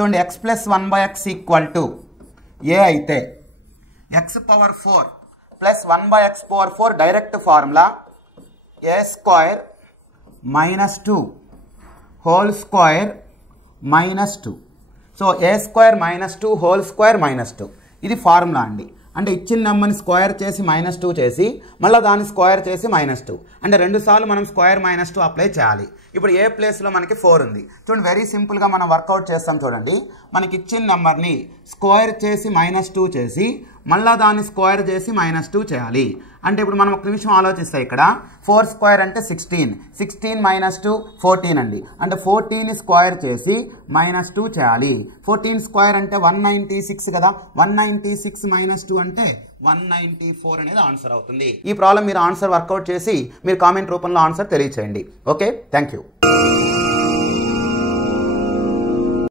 చూడండి x plus 1/x equal to a అయితే x power 4 plus 1/x power 4 direct formula a square minus 2 whole square minus 2. So a square minus 2 whole square minus 2 ఇది formula అండి. అంటే ఇచ్చిన నెంబర్ని square చేసి -2 చేసి మళ్ళీ దాన్ని స్క్వేర్ చేసి -2 అంటే 2 సార్లు మనం స్క్వేర్ -2 అప్లై చేయాలి. ఇప్పుడు ఏ ప్లేస్లో మనకి 4 ఉంది చూడండి. వెరీ సింపుల్గా మనం వర్కౌట్ చేస్తాం చూడండి. మనకి ఇచ్చిన నెంబర్ని స్క్వేర్ చేసి -2 చేసి మళ్ళీ దాన్ని స్క్వేర్ చేసి -2 చేయాలి. అంటే ఇప్పుడు మనం ఒక నిమిషం ఆలోచిస్తే ఇక్కడ 4 స్క్వేర్ అంటే 16, 16 - 2 14 అండి. అంటే 14ని స్క్వేర్ చేసి -2 చేయాలి. 14 స్క్వేర్ అంటే 196 కదా. 196 - 2 అంటే 194 అనేది ఆన్సర్ అవుతుంది. ఈ ప్రాబ్లం మీరు ఆన్సర్ వర్కౌట్ చేసి మీరు కామెంట్ రూపంలో ఆన్సర్ తెలియచేయండి. Okay, thank you.